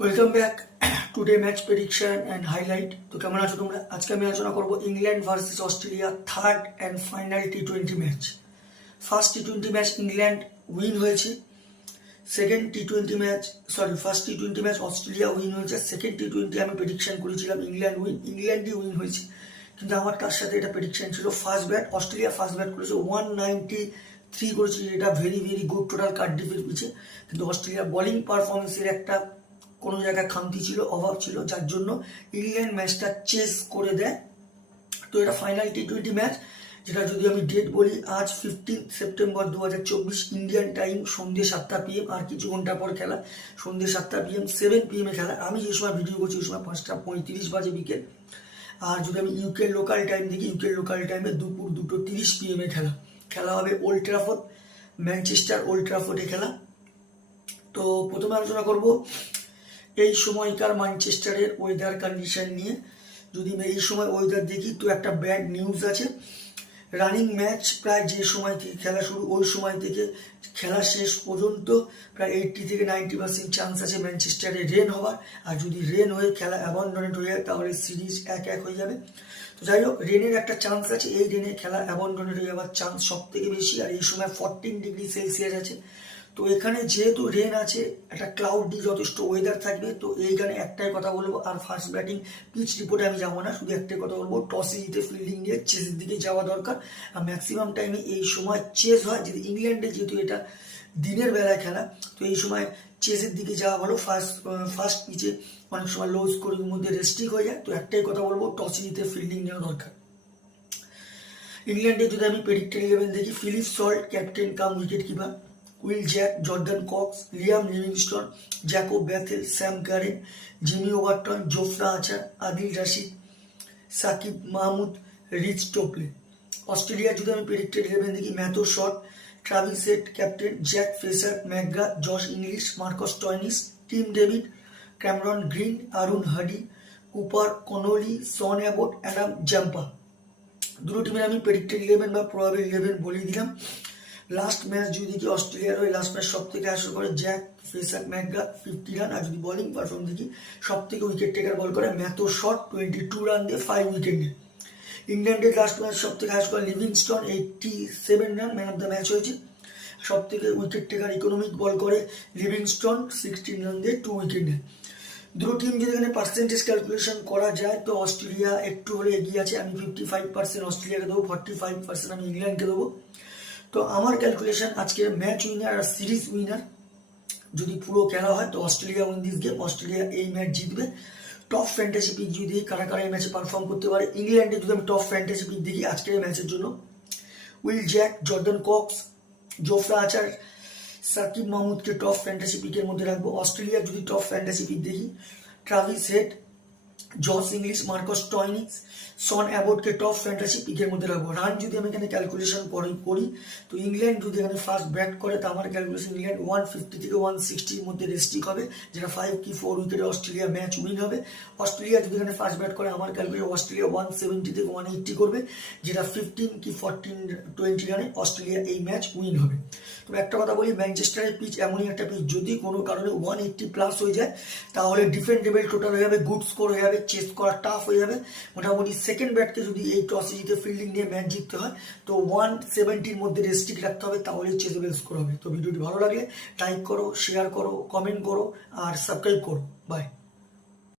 Welcome back today match prediction and highlight. তো কেমন আছো তোমরা? আজকে আমি আলোচনা করবো England versus Australia third and final টি-20 ম্যাচ। ফার্স্ট টি-20 ম্যাচ ইংল্যান্ড উইন হয়েছে, ফার্স্ট টি-20 ম্যাচ অস্ট্রেলিয়া উইন হয়েছে, সেকেন্ড টি-20 আমি প্রেডিকশন করেছিলাম ইংল্যান্ডই উইন হয়েছে। কিন্তু আমার তার সাথে এটা প্রেডিকশন ছিল first bat, Australia first bat করেছে 193 করেছে, যেটা ভেরি গুড টোটাল কার্ডিফের পিছে। কিন্তু অস্ট্রেলিয়া বোলিং পারফরমেন্সের একটা কোনো জায়গায় খামতি ছিল, অভাব ছিল, যার জন্য ইংল্যান্ড ম্যাচটা চেস করে দেয়। তো এটা ফাইনাল টি-20 ম্যাচ, যেটা যদি আমি ডেট বলি, আজ 15 সেপ্টেম্বর 2024 ইন্ডিয়ান টাইম সন্ধ্যে 7টা PM, আর কিছু ঘন্টা পর খেলা, সন্ধ্যে 7টা PM 7 PM এ খেলা। আমি যে সময় ভিডিও করছি ওই সময় 5টা 35 বাজে বিকেল। আর যদি আমি ইউকে লোকাল টাইম দেখি, ইউকে লোকাল টাইমে দুপুর 2:30 PM এ খেলা হবে ওল্ড ট্রাফোর্ড, ম্যানচেস্টার ওল্ড ট্রাফোর্ডে খেলা। তো প্রথমে আলোচনা করব এই সময়কার ম্যানচেস্টারের ওয়েদার কন্ডিশন নিয়ে। যদি আমি এই সময় ওয়েদার দেখি তো একটা ব্যাড নিউজ আছে। রানিং ম্যাচ প্রায় যে সময় থেকে খেলা শুরু ওই সময় থেকে খেলা শেষ পর্যন্ত প্রায় 80 থেকে 90% চান্স আছে ম্যানচেস্টারে রেন হওয়ার। আর যদি রেন হয়ে খেলা অ্যাবন্ডনেড হয়ে যায় তাহলে সিরিজ 1-1 হয়ে যাবে। তো যাই হোক, রেনের একটা চান্স আছে, এই রেনে খেলা অ্যাবন্ডনেড হয়ে যাওয়ার চান্স সব থেকে বেশি। আর এই সময় 14 ডিগ্রি সেলসিয়াস আছে। তো এখানে যেহেতু রেন আছে, একটা ক্লাউডি যথেষ্ট ওয়েদার থাকবে। তো এইখানে একটাই কথা বলবো, আর ফার্স্ট ব্যাটিং পিচ রিপোর্টে আমি যাবো না, শুধু একটাই কথা বলবো, টসে জিতে ফিল্ডিং দিয়ে চেসের দিকে যাওয়া দরকার। আর ম্যাক্সিমাম টাইমে এই সময় চেস হয়, যদি ইংল্যান্ডে যেহেতু এটা দিনের বেলায় খেলা, তো এই সময় চেসের দিকে যাওয়া ভালো। ফার্স্ট পিচে অনেক সময় লো স্কোরিং মধ্যে রেস্ট্রিক হয়ে যায়। তো একটাই কথা বলবো, টসে জিতে ফিল্ডিং নেওয়া দরকার। ইংল্যান্ডে যদি আমি প্রেডিক্টেড 11 দেখি, Philip Salt captain cum wicket keeper, Will Jacks, Jordan Cox, Liam Livingstone, Jacob Bethell, Sam Curran, Jamie Overton, Jofra Archer, Adil Rashid, Saqib Mahmood, Reece Topley. Australia যদি আমি প্রেডিক্টেড 11 দেখি, Matthew Short, Travis Head captain, Jake Fraser, McGurk, Josh Inglis, Marcus Stoinis, Tim David, Cameron Green, Aaron Hardie, Cooper, Connolly, Sean Abbott, Adam Zampa. দুটো টিমের আমি predicted 11 বা probable 11 বলিয়ে দিলাম। Last match যদি দেখি, অস্ট্রেলিয়ার ওই লাস্ট ম্যাচ সব থেকে আসর করে জ্যাক ফ্রেসার, ম্যাকগ্রা 50 রান। আর যদি বোলিং পারফর্ম দেখি, সব থেকে উইকেট টেকার বল করে ম্যাথু শট 22 রান দিয়ে 5 উইকেট নিয়ে। ইংল্যান্ডের লাস্ট ম্যাচ সব থেকে হাস করে Livingstone 87 run, man of the match হয়েছে। সব থেকে উইকেট টেকার ইকোনমিক বল করে লিভিংস্টন 16 রান দিয়ে 2 উইকেট নেয়। দুটো টিম যদি এখানে পার্সেন্টেজ ক্যালকুলেশন করা যায় তো অস্ট্রেলিয়া একটু হলে এগিয়ে আছে। আমি 55% অস্ট্রেলিয়াকে দেবো, 45% আমি ইংল্যান্ডকে দেবো। তো আমার ক্যালকুলেশন আজকের ম্যাচ উইনার আর সিরিজ উইনার যদি পুরো খেলা হয় তো Australia win this game, Australia এই ম্যাচ জিতবে। টপ ফ্যান্টাসি পিক যদি দেখি কারা কারা এই ম্যাচে পারফর্ম করতে পারে, ইংল্যান্ডে যদি আমি টপ ফ্যান্টাসি পিক দেখি আজকের এই ম্যাচের জন্য, Will Jacks, Jordan Cox, Jofra Archer, Saqib মাহমুদকে টপ ফ্যান্টাসি পিকের মধ্যে রাখবো। অস্ট্রেলিয়ার যদি টপ ফ্যান্টাসি পিক দেখি, Travis Head, Josh Inglis, Marcus Stoinis, Sean অ্যাবটকে টপ ফ্যান্টাসি পিকের মধ্যে রাখবো। রান যদি আমি এখানে ক্যালকুলেশন করি তো ইংল্যান্ড যদি এখানে ফার্স্ট ব্যাট করে তো আমার ক্যালকুলেশন ইংল্যান্ড 150 থেকে 160 মধ্যে রেস্ট্রিক হবে, যেটা 5 কি 4 উইকেটে অস্ট্রেলিয়া ম্যাচ উইন হবে। অস্ট্রেলিয়া যদি এখানে ফার্স্ট ব্যাট করে আমার ক্যালকুলেশন অস্ট্রেলিয়া 170 থেকে 180 করবে, যেটা 15 কি 14-20 রানে অস্ট্রেলিয়া এই ম্যাচ উইন হবে। তবে একটা কথা বলি, ম্যানচেস্টারের পিচ এমনই একটা পিচ, যদি কোনো কারণে 180 প্লাস হয়ে যায় তাহলে ডিফেন্ডেবল টোটাল হয়ে যাবে, গুড স্কোর হয়ে যাবে, চেস করা টাফ হয়ে যাবে। মোটামুটি সেকেন্ড ব্যাটকে যদি এই টসে জিতে ফিল্ডিং নিয়ে ম্যাচ জিততে হয় তো 170-র মধ্যে রেস্ট্রিক্ট রাখতে হবে, তাহলে চেসেবল স্কোর হবে। তো ভিডিওটি ভালো লাগলে লাইক করো, শেয়ার করো, কমেন্ট করো আর সাবস্ক্রাইব করো। বাই।